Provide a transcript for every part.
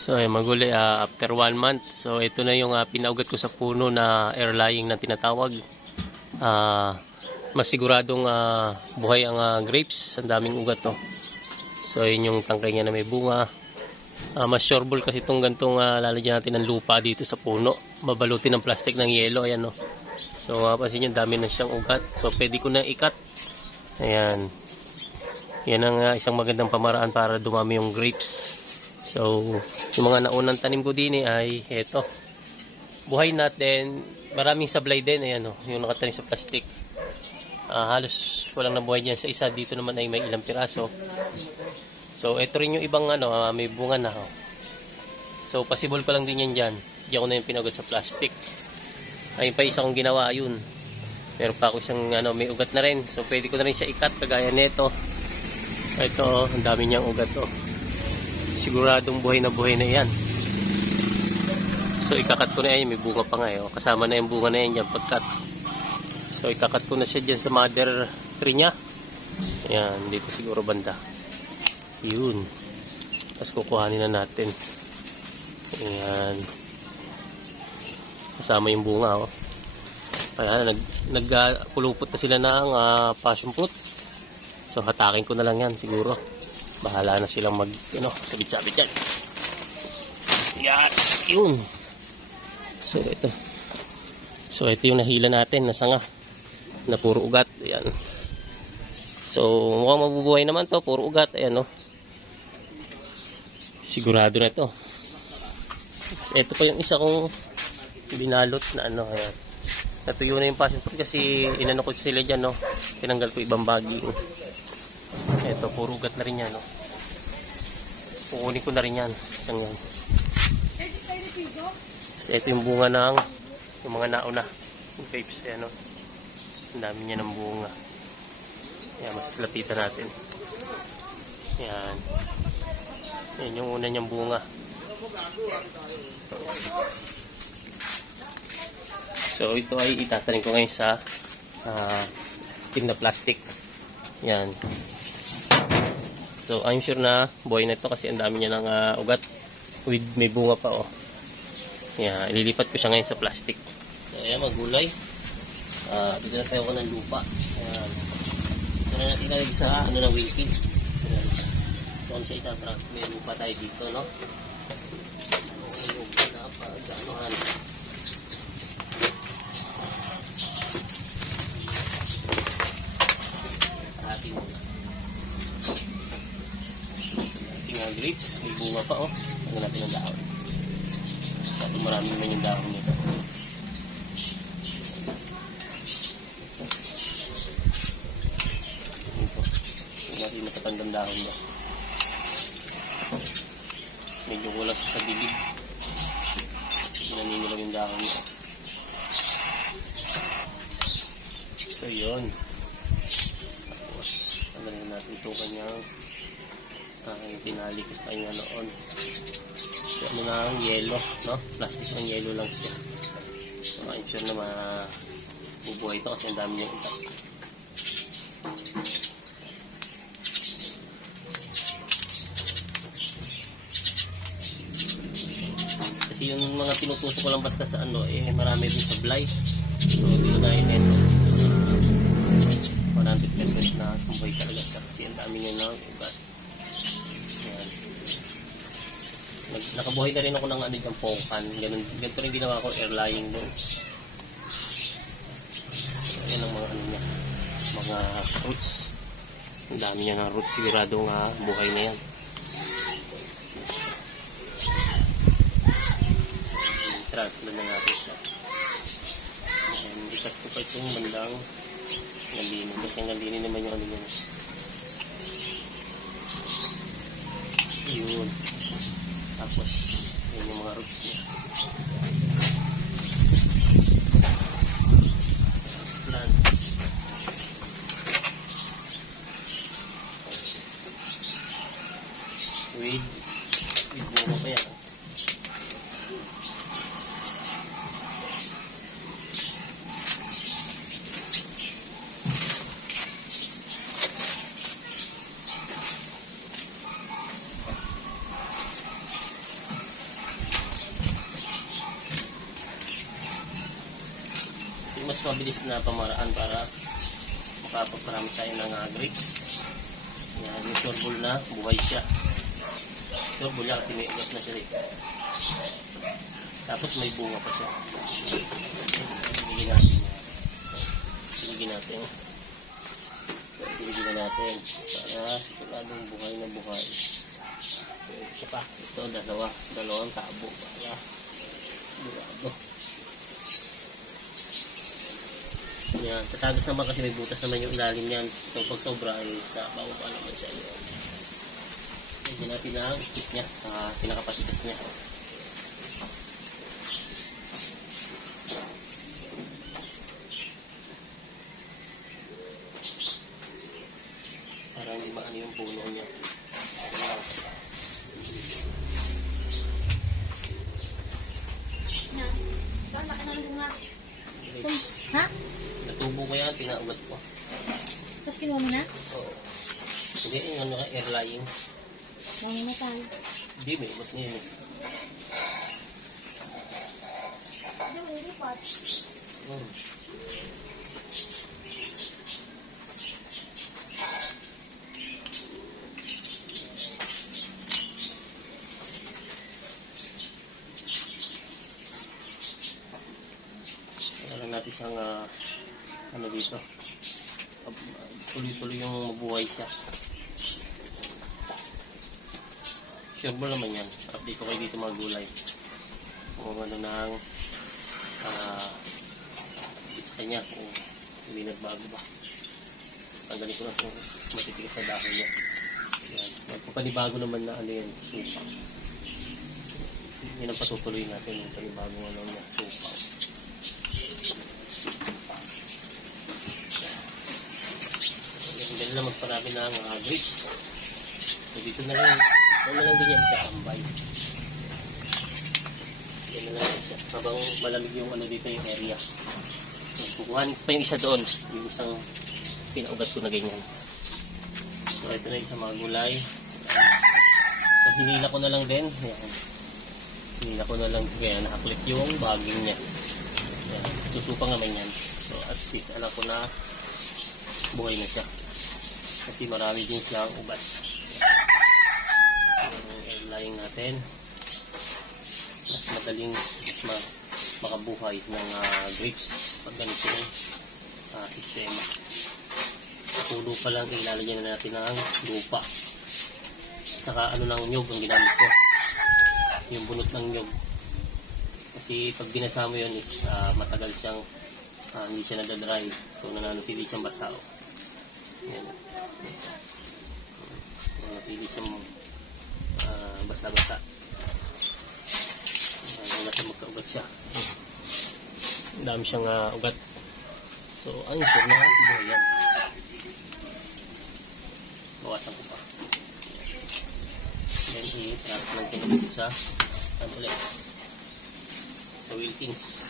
So ay maguli after 1 month. So ito na yung pinaugat ko sa puno na airlying na tinatawag. Masiguradong buhay ang grapes. Ang daming ugat to. So yun yung tangkay niya na may bunga. Mas sureball kasi itong gantong lalagyan natin ng lupa dito sa puno. Mabalutin ng plastic ng yelo. Ayan no. So mapapansin nyo dami na siyang ugat. So pwede ko na ikat. Ayan. Yan ang isang magandang pamaraan para dumami yung grapes. So, yung mga naunang tanim ko din ay eto. Buhay natin, maraming sablay din. Ayan o, yung nakatanim sa plastic. Halos walang nabuhay dyan sa isa. Dito naman ay may ilang piraso. So, eto rin yung ibang may bunga na. So, possible pa lang din yan dyan. Di ako na yung pinagot sa plastic. Ayun pa isa kong ginawa, ayun. Meron pa ako isang may ugat na rin. So, pwede ko na rin siya ikat kagaya nito. Ito, ang dami niyang ugat to. Siguradong buhay na yan. So ikakat ko na yan, may bunga pa nga kasama na yung bunga na yan dyan pagkat. So ikakat ko na siya dyan sa mother tree nya. Ayan, dito siguro banda. Yun. Tapos kukuhanin na natin. Ayan. Kasama yung bunga Ayan, nagpulupot na sila ng passion fruit. So hatakin ko na lang yan siguro. Bahala na silang sabit-sabit yan. Yan, yun. So ito yung nahila natin na sanga na puro ugat. Ayan. So mukhang mabubuhay naman to, puro ugat. Ayan sigurado na ito. Tapos ito pa yung isa kong binalot na ayan. Natuyo na yung passion fruit kasi inano ko sila dyan tinanggal ko ibang baging. Ito, puro ugat na rin yan. Kukunin ko na rin yan. Isang yan. Kasi ito yung bunga ng yung mga nauna. Yung grapes. Ayan, ang dami niya ng bunga. Ayan, mas lapitan natin. Ayan. Ayan yung una niyang bunga. So, ito ay itatanim ko ngayon sa tin na plastic. Yan. So, I'm sure na buhay na ito kasi ang dami niya ng ugat with may bunga pa Yan, ililipat ko siya ngayon sa plastic. So, ayan, magulay. Dito na tayo ko ng lupa. Ayan. Ito na natin ilalagay sa ng wheelpiece. Ayan. So, siya itatrack. May lupa tayo dito, no? May lupa na pag-anohan. Ating muna. Ating grapes, may bunga pa Ano natin ang dahon. Kasi marami naman yung dahon nito. Ito. Yung natin nakatandang dahon niya. Medyo kulang sa bibig. Naninilaw yung dahon niya. So yun. Tanggalin natin ito kanyang yung tinali ko sa kanya noon. So, ang yelo, no? Plastic ng yelo lang siya. So, I'm sure na mabubuhay ito kasi ang dami niyang itak. Kasi yung mga tinutusok ko lang basta sa marami din sa sablay. So, dito na yun 100% na tumboy talaga siya kasi ang dami niya ng ugat. Ayan. Nakabuhay na rin ako ng yung pongkan. Ganito rin ginawa ko, airlying doon. So, ayan ang mga niya. Mga roots. Ang dami niya ng roots. Sigurado nga buhay na yan. Transfer na natin siya. Ayan, ikat ko pa itong bandang galini. Kasi ang galini naman yung niya. Yun. Tapos, yun yung mga roots niya. Plant. With bunga pa yan. mas mabilis na pamaraan para makapagparami tayo ng grapes. Yan, yung sorbol na buhay siya. Sorbol niya kasi may ugat na siya rin. Tapos may bunga pa siya. Bigyan natin. Bigyan natin para siguradong buhay na buhay. Isa pa, ito dalawang tabo para sigurado. Yan, tatagos naman kasi may butas naman yung ilalim yan. So pag sobra ay sa bawaba naman siya yun. So dyan natin ang stick niya, pinakapatigas niya. Para hindi maano yung puno niya. Ha? Natubo ko yan, pinaugat ko. Tapos kinuha mo na? Oo. Hindi, yung airline. Nangunatay. Hindi, may ugat niya yun. Hindi mo nilipat. Natin siyang ano dito, tuloy-tuloy yung mabuhay siya. Sureball naman yan. Update ko kayo dito mga gulay kung ano nang sa kanya, kung hindi nagbago ba. Tanggalin ko na kung matitigas sa dahon niya. Yan. Magpapanibago naman na ano yan, supa. Yan ang patutuloy natin yung panibagong ano niya, supa. Dahil na magparami ng grapes. So dito na lang din yan kakambay. Yan na lang siya. Habang malamig yung ano dito yung area. So kukuhanin ko pa yung isa doon. Yung isang pinaugat ko na ganyan. So ito na isang mga gulay. So hinila ko na lang din. Yan. Hinila ko na lang. Kaya nakakulit yung baging niya. Yan. Susupa naman yan. So at least alam ko na buhay na siya. Kasi marami din silang ubat. Yung airline natin, mas madaling makabuhay ng grapes pag ganito yung sistema. Puno pa lang, ilalagyan na natin ng lupa. Saka ano ng nyog ang ginamit ko. Yung bunot ng nyog. Kasi pag binasa mo yun is matagal siyang hindi siya nadadry. So nananatili siyang basao. Yan. Nanatili siyang basa-basa. Hanggang sa magkaugat siya. Ang dami siyang ugat. So ang sure na buhay yan. Bawasan ko pa. Then i-trap lang ko dito sa ulit. Sa Wilkins.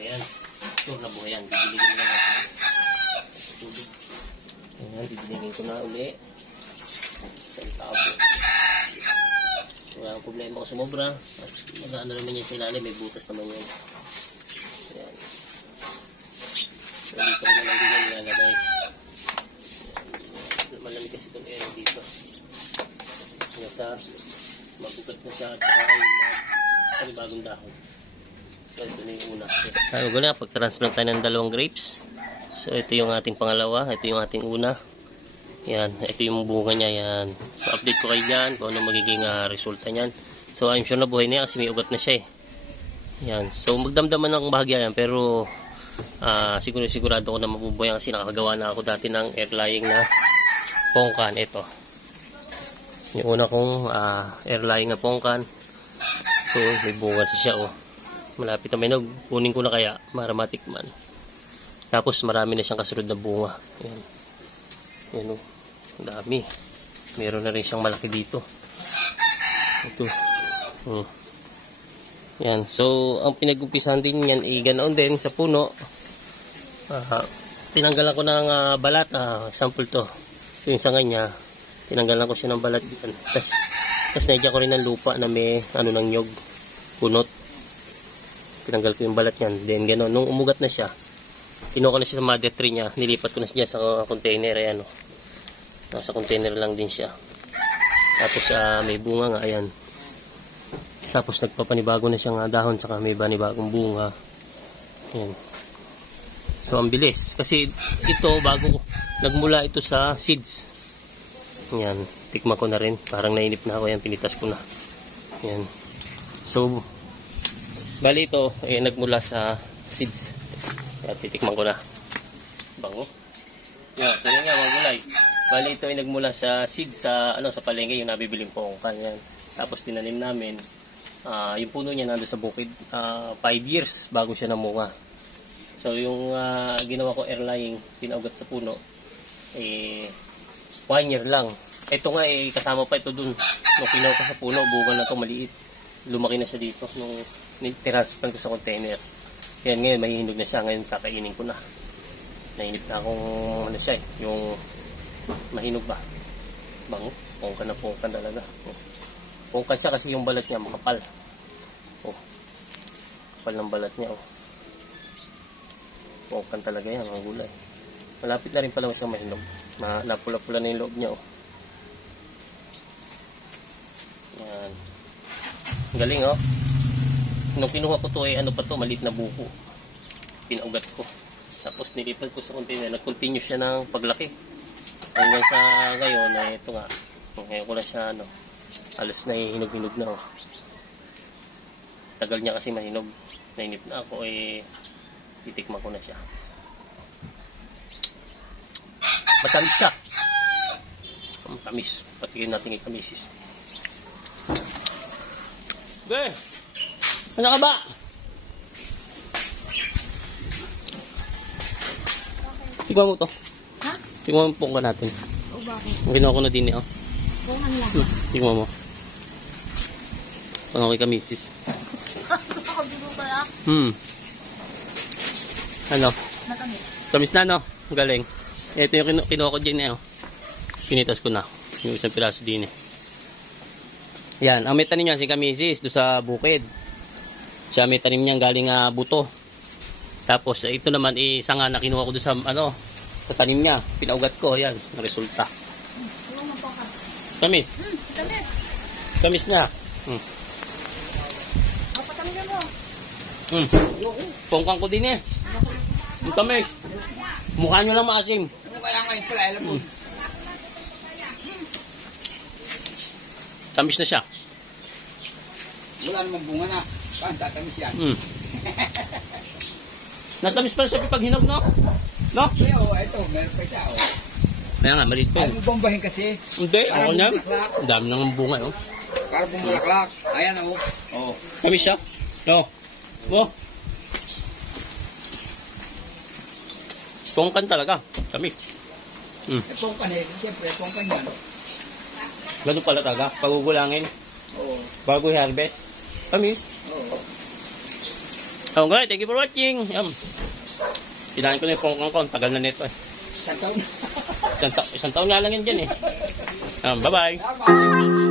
Ayan, sure na buhay yan. Bibiligin na natin. Tubig. Ayan, bibiligin ko na uli. Sa itabo. Wala akong problema kung sumobra. Mag-ano naman yan sa ilalim. May butas naman yan. Ayan. So, dito ko na lang din yan ilalagay. Malamig kasi itong area dito. Nasa magugat na siya at saka yung bagong dahon. So ito na yung una. Bago na, pag-transplant tayo ng dalawang grapes. So ito yung ating pangalawa, ito yung ating una. Yan, ito yung bunga niya yan. So update ko kayo dyan kung ano magiging resulta niyan. So I'm sure na buhay na yan kasi may ugat na siya eh. Yan, so magdamdaman ng bahagya yan pero sigurado ko na mabubuhay kasi nakagawa na ako dati ng airlying na pongkan. Ito. Yung una kong airlying na pongkan. So may bunga siya oh. Malapit na may kunin ko na kaya para matikman. Tapos marami na siyang kasunod na bunga. Ayan. Ayan o. Ang dami. Meron na rin siyang malaki dito. Ito. Ayan. So, ang pinag-umpisahan din yan ay ganoon din sa puno. Tinanggalan ko ng balat. Example to. So, yung sanga niya, tinanggalan ko siya ng balat. Tapos, Tapos naidya ko rin ng lupa na may ano ng nyog, punot. Tinanggal ko yung balat niyan. Then gano'n, nung umugat na siya, kinuha ko na siya sa mother tree niya. Nilipat ko na siya sa container. Ayan, oh. Nasa container lang din siya. Tapos may bunga nga, ayan. Tapos nagpapanibago na siyang dahon, saka may panibagong bunga. Ayan. So ang bilis. Kasi ito, bago nagmula ito sa seeds. Ayan, tikma ko na rin. Parang nainip na ako. Ayan, pinitas ko na. Ayan. So, bali ito, nagmula sa seeds. Ayan, titikman ko na. Bango. Yan, so yan nga, mga gulay. Bali ito ay nagmula sa seeds sa, sa palengke, yung nabibiling pongkan. Yan. Tapos tinanim namin. Yung puno niya nando sa bukid. 5 years bago siya namunga. So, yung ginawa ko airlying, pinaugat sa puno, 1 year lang. Ito nga kasama pa ito dun. Nung pinaw ko sa puno, bunga na to maliit. Lumaki na siya dito nung tinranspan ko sa container. Yan ngayon, mahihinog na siya. Ngayon kakainin ko na. Nainip na akong siya yung mahinog ba. Bango. Pongkan na pongkan talaga. Pongkan siya kasi yung balat niya makapal. Kapal ng balat niya. Pongkan talaga yan, mga gulay. Malapit na rin pala siyang mahinog. Napula-pula na yung loob niya. Yan. Galing, Nung kinuha ko to pa to, maliit na buko. Pinaugat ko. Tapos nilipat ko sa container. Nag-continue siya ng paglaki. Hanggang sa ngayon, ito nga. Ngayon ko na siya, halos na hinog-hinog na, Tagal niya kasi mahinog. Nainip na ako, titikman ko na siya. Matamis siya. Tamis. Patikin natin yung tamisis. Be! Ano ka ba? Tignan mo to. Ha? Tignan mo po ka natin. O bakit? Ang ginawa ko na din Bungan lang. Tignan mo. Pangaway ka, misis. Nakabigo kaya? Ano? Matamis. Tamis na, Ang galing. Ito yung kinuha ko dyan, Pinitas ko na. Yung isang piraso din, Yan. Ang may tanim niya, si Kamisis, doon sa bukid. Siya may tanim niya galing buto. Tapos, ito naman, isa nga na kinuha ko doon sa, sa tanim niya. Pinaugat ko, yan. Ang resulta. Tamis. Tamis. Tamis na. Patamigan mo. Pongkang ko din, Ang tamis. Mukha nyo lang maasim. Kaya ngayon pala, alam mo. Tamis na siya. Wala namang bunga na. Paano tatamis yan? Natamis pa siya pag hinog, No? Ito, meron pa siya, Kaya nga, maliit pa Ayaw mo bombahin kasi. Hindi, ako niya. bumulaklak. Ang dami nang bunga, Para bumulaklak. Ayan, Tamis siya. Pongkan talaga. Tamis. Pongkan siyempre, pongkan yan. Ganun pala talaga. Pagugulangin. Oo. Bago i-harvest. Tamis. Oo. Okay, thank you for watching. Kinain ko na yung pongkan ko. Ang tagal na nito, Isang taon. Isang taon nga lang yan dyan, Bye-bye. Tama.